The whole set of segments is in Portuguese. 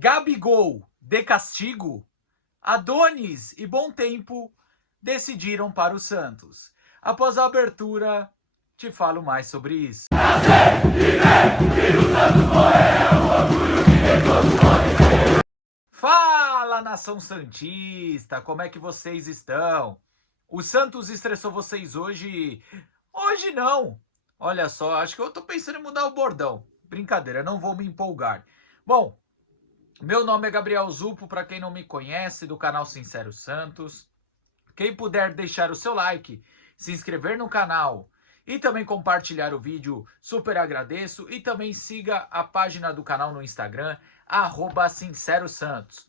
Gabigol de castigo, Adonis e Bom Tempo decidiram para o Santos. Após a abertura, te falo mais sobre isso. Fala, nação santista, como é que vocês estão? O Santos estressou vocês hoje? Hoje não. Olha só, acho que eu tô pensando em mudar o bordão. Brincadeira, não vou me empolgar. Bom, meu nome é Gabriel Zupo, para quem não me conhece, do canal Sincero Santos. Quem puder deixar o seu like, se inscrever no canal e também compartilhar o vídeo, super agradeço. E também siga a página do canal no Instagram, @SinceroSantos.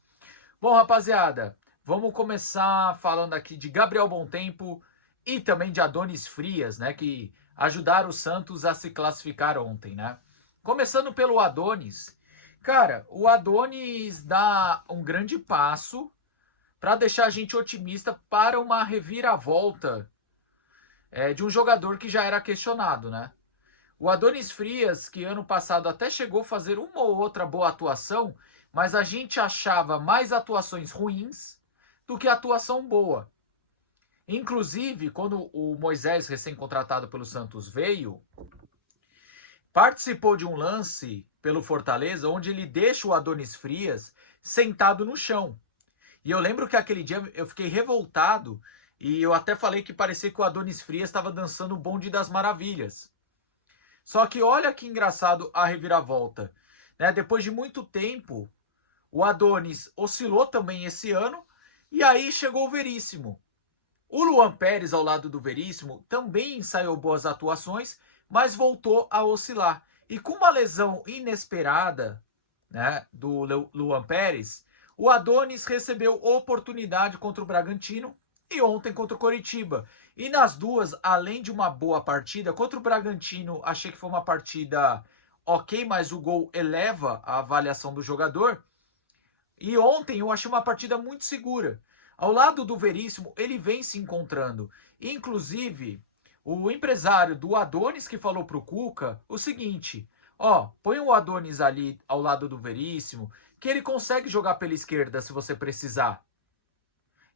Bom, rapaziada, vamos começar falando aqui de Gabriel Bom Tempo e também de Adonis Frias, né, que ajudaram o Santos a se classificar ontem, né? Começando pelo Adonis. Cara, o Adonis dá um grande passo para deixar a gente otimista para uma reviravolta de um jogador que já era questionado, né? O Adonis Frias, que ano passado até chegou a fazer uma ou outra boa atuação, mas a gente achava mais atuações ruins do que atuação boa. Inclusive, quando o Moisés, recém-contratado pelo Santos, veio, participou de um lance pelo Fortaleza, onde ele deixa o Adonis Frias sentado no chão. E eu lembro que aquele dia eu fiquei revoltado e eu até falei que parecia que o Adonis Frias estava dançando o Bonde das Maravilhas. Só que olha que engraçado a reviravolta, né? Depois de muito tempo, o Adonis oscilou também esse ano e aí chegou o Veríssimo. O Luan Pérez, ao lado do Veríssimo, também ensaiou boas atuações, mas voltou a oscilar. E com uma lesão inesperada, né, do Luan Pérez, o Adonis recebeu oportunidade contra o Bragantino e ontem contra o Coritiba. E nas duas, além de uma boa partida, contra o Bragantino, achei que foi uma partida ok, mas o gol eleva a avaliação do jogador. E ontem eu achei uma partida muito segura. Ao lado do Veríssimo, ele vem se encontrando. Inclusive, o empresário do Adonis que falou pro Cuca o seguinte: ó, põe o Adonis ali ao lado do Veríssimo, que ele consegue jogar pela esquerda se você precisar.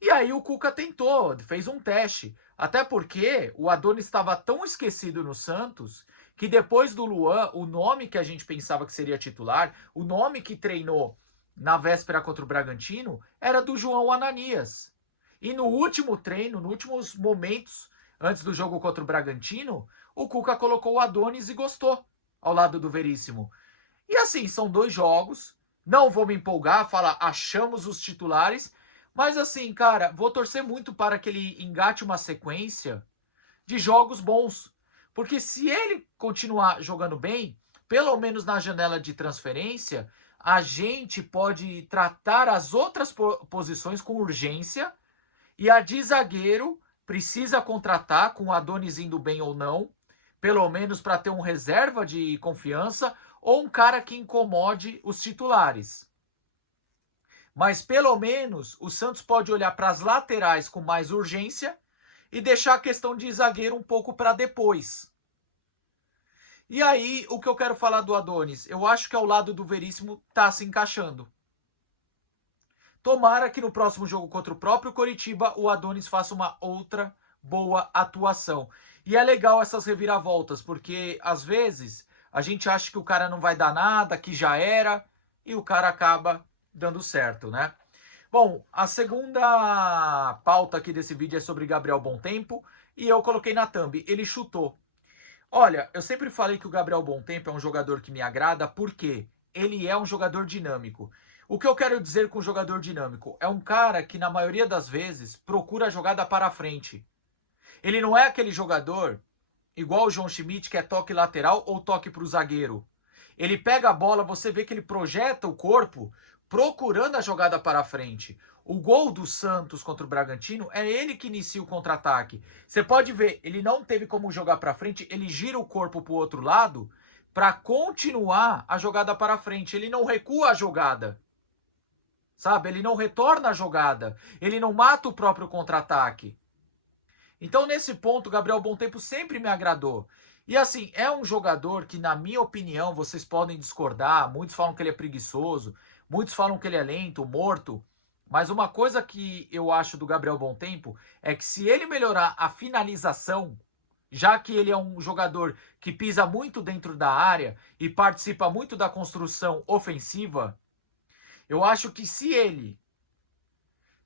E aí o Cuca tentou, fez um teste. Até porque o Adonis estava tão esquecido no Santos que depois do Luan, o nome que a gente pensava que seria titular, o nome que treinou na véspera contra o Bragantino, era do João Ananias. E no último treino, nos últimos momentos antes do jogo contra o Bragantino, o Cuca colocou o Adonis e gostou ao lado do Veríssimo. E assim, são dois jogos. Não vou me empolgar, falar achamos os titulares, mas assim, cara, vou torcer muito para que ele engate uma sequência de jogos bons. Porque se ele continuar jogando bem, pelo menos na janela de transferência, a gente pode tratar as outras posições com urgência e a de zagueiro precisa contratar, com o Adonis indo bem ou não, pelo menos para ter um reserva de confiança ou um cara que incomode os titulares. Mas pelo menos o Santos pode olhar para as laterais com mais urgência e deixar a questão de zagueiro um pouco para depois. E aí, o que eu quero falar do Adonis? Eu acho que ao lado do Veríssimo tá se encaixando. Tomara que no próximo jogo contra o próprio Coritiba o Adonis faça uma outra boa atuação. E é legal essas reviravoltas, porque às vezes a gente acha que o cara não vai dar nada, que já era, e o cara acaba dando certo, né? Bom, a segunda pauta aqui desse vídeo é sobre Gabriel Bom Tempo, e eu coloquei na thumb, ele chutou. Olha, eu sempre falei que o Gabriel Bom Tempo é um jogador que me agrada porque ele é um jogador dinâmico. O que eu quero dizer com jogador dinâmico? É um cara que, na maioria das vezes, procura a jogada para frente. Ele não é aquele jogador, igual o João Schmidt, que é toque lateral ou toque para o zagueiro. Ele pega a bola, você vê que ele projeta o corpo procurando a jogada para frente. O gol do Santos contra o Bragantino é ele que inicia o contra-ataque. Você pode ver, ele não teve como jogar para frente, ele gira o corpo para o outro lado para continuar a jogada para frente. Ele não recua a jogada. Sabe? Ele não retorna a jogada. Ele não mata o próprio contra-ataque. Então, nesse ponto, Gabriel Bom Tempo sempre me agradou. E assim, é um jogador que, na minha opinião, vocês podem discordar, muitos falam que ele é preguiçoso, Muitos falam que ele é lento, morto. Mas uma coisa que eu acho do Gabriel Bontempo é que se ele melhorar a finalização, já que ele é um jogador que pisa muito dentro da área e participa muito da construção ofensiva, eu acho que se ele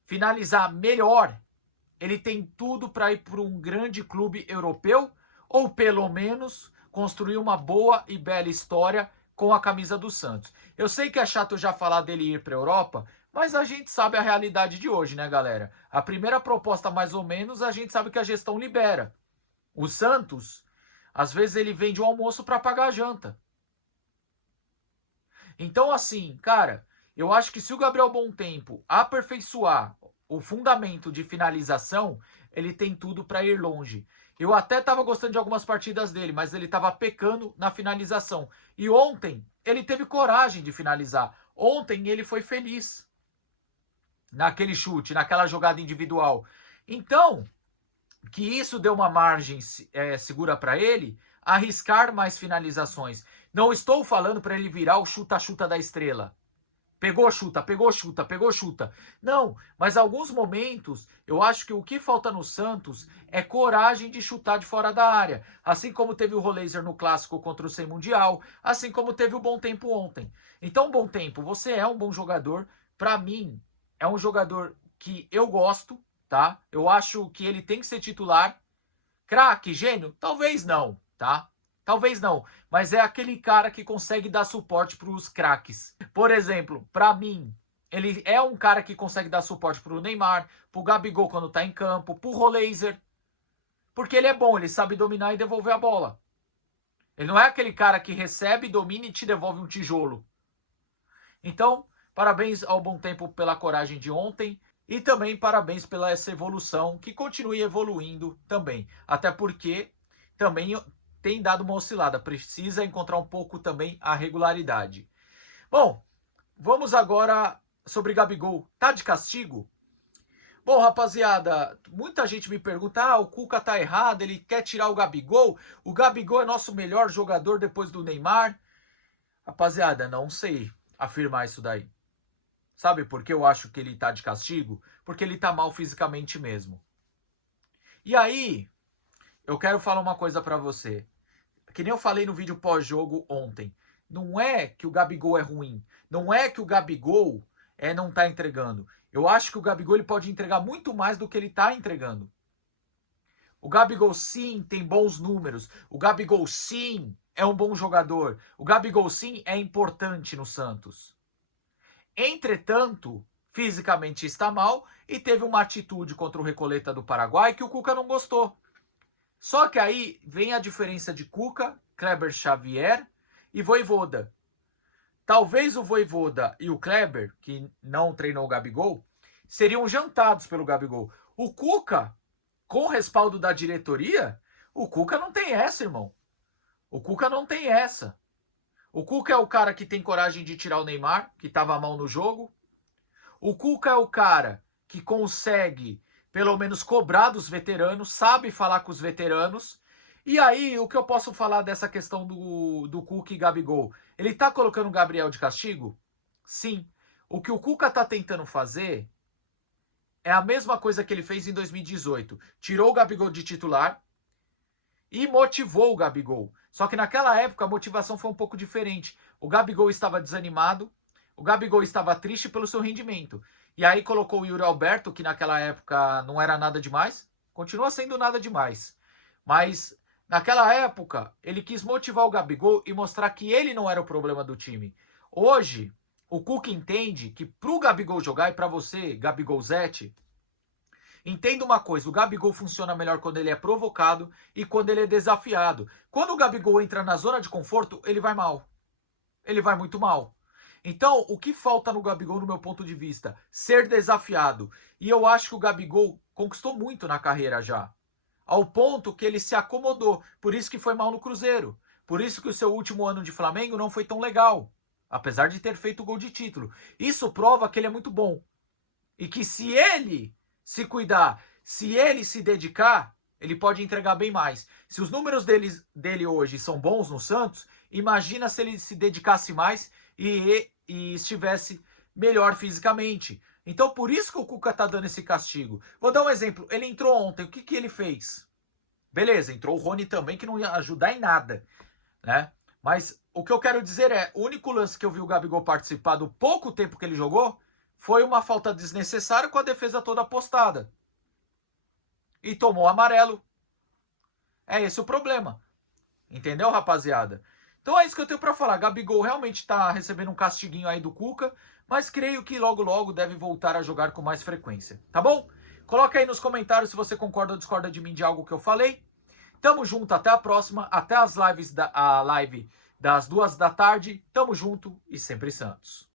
finalizar melhor, ele tem tudo para ir para um grande clube europeu ou pelo menos construir uma boa e bela história com a camisa do Santos. Eu sei que é chato já falar dele ir para a Europa, mas a gente sabe a realidade de hoje, né, galera? A primeira proposta, mais ou menos, a gente sabe que a gestão libera. O Santos, às vezes, ele vende o almoço para pagar a janta. Então, assim, cara, eu acho que se o Gabriel Bontempo aperfeiçoar o fundamento de finalização, ele tem tudo para ir longe. Eu até estava gostando de algumas partidas dele, mas ele estava pecando na finalização. E ontem ele teve coragem de finalizar. Ontem ele foi feliz naquele chute, naquela jogada individual. Então, que isso deu uma margem segura para ele arriscar mais finalizações. Não estou falando para ele virar o chuta-chuta da estrela. Pegou, chuta, pegou, chuta, pegou, chuta. Não, mas alguns momentos eu acho que o que falta no Santos é coragem de chutar de fora da área. Assim como teve o Roleiser no Clássico contra o Sem Mundial, assim como teve o Bontempo ontem. Então, Bontempo, você é um bom jogador. Para mim, é um jogador que eu gosto, tá? Eu acho que ele tem que ser titular. Craque, gênio? Talvez não, tá? Talvez não, mas é aquele cara que consegue dar suporte para os craques. Por exemplo, para mim, ele é um cara que consegue dar suporte para o Neymar, para o Gabigol quando tá em campo, para o Roleiser, porque ele é bom, ele sabe dominar e devolver a bola. Ele não é aquele cara que recebe, domina e te devolve um tijolo. Então, parabéns ao Bontempo pela coragem de ontem e também parabéns pela essa evolução, que continue evoluindo também. Até porque também tem dado uma oscilada, precisa encontrar um pouco também a regularidade. Bom, vamos agora sobre Gabigol. Tá de castigo? Bom, rapaziada, muita gente me pergunta, o Cuca tá errado, ele quer tirar o Gabigol é nosso melhor jogador depois do Neymar. Rapaziada, não sei afirmar isso daí. Sabe por que eu acho que ele tá de castigo? Porque ele tá mal fisicamente mesmo. E aí, eu quero falar uma coisa pra você. Que nem eu falei no vídeo pós-jogo ontem. Não é que o Gabigol é ruim. Não é que o Gabigol não tá entregando. Eu acho que o Gabigol ele pode entregar muito mais do que ele tá entregando. O Gabigol sim tem bons números. O Gabigol sim é um bom jogador. O Gabigol sim é importante no Santos. Entretanto, fisicamente está mal e teve uma atitude contra o Recoleta do Paraguai que o Cuca não gostou. Só que aí vem a diferença de Cuca, Kleber Xavier e Vojvoda. Talvez o Vojvoda e o Kleber, que não treinou o Gabigol, seriam jantados pelo Gabigol. O Cuca, com o respaldo da diretoria, o Cuca não tem essa, irmão. O Cuca não tem essa. O Cuca é o cara que tem coragem de tirar o Neymar, que estava mal no jogo. O Cuca é o cara que consegue pelo menos cobrar dos veteranos, sabe falar com os veteranos. E aí, o que eu posso falar dessa questão do Cuca e Gabigol? Ele tá colocando o Gabriel de castigo? Sim. O que o Cuca tá tentando fazer é a mesma coisa que ele fez em 2018. Tirou o Gabigol de titular e motivou o Gabigol. Só que naquela época a motivação foi um pouco diferente. O Gabigol estava desanimado, o Gabigol estava triste pelo seu rendimento. E aí colocou o Yuri Alberto, que naquela época não era nada demais. Continua sendo nada demais. Mas naquela época, ele quis motivar o Gabigol e mostrar que ele não era o problema do time. Hoje, o Cuca entende que pro Gabigol jogar e para você, Gabigolzete, entenda uma coisa, o Gabigol funciona melhor quando ele é provocado e quando ele é desafiado. Quando o Gabigol entra na zona de conforto, ele vai mal. Ele vai muito mal. Então, o que falta no Gabigol, no meu ponto de vista? Ser desafiado. E eu acho que o Gabigol conquistou muito na carreira já. Ao ponto que ele se acomodou. Por isso que foi mal no Cruzeiro. Por isso que o seu último ano de Flamengo não foi tão legal. Apesar de ter feito o gol de título. Isso prova que ele é muito bom. E que se ele se cuidar, se ele se dedicar, ele pode entregar bem mais. Se os números dele hoje são bons no Santos, imagina se ele se dedicasse mais e estivesse melhor fisicamente. Então, por isso que o Cuca tá dando esse castigo. Vou dar um exemplo. Ele entrou ontem, o que que ele fez? Beleza, entrou o Rony também, que não ia ajudar em nada, né? Mas o que eu quero dizer é, o único lance que eu vi o Gabigol participar do pouco tempo que ele jogou foi uma falta desnecessária com a defesa toda apostada. E tomou amarelo. É esse o problema. Entendeu, rapaziada? Então é isso que eu tenho pra falar. Gabigol realmente tá recebendo um castiguinho aí do Cuca, mas creio que logo logo deve voltar a jogar com mais frequência, tá bom? Coloca aí nos comentários se você concorda ou discorda de mim de algo que eu falei. Tamo junto, até a próxima, até a live das 2 da tarde. Tamo junto e sempre santos.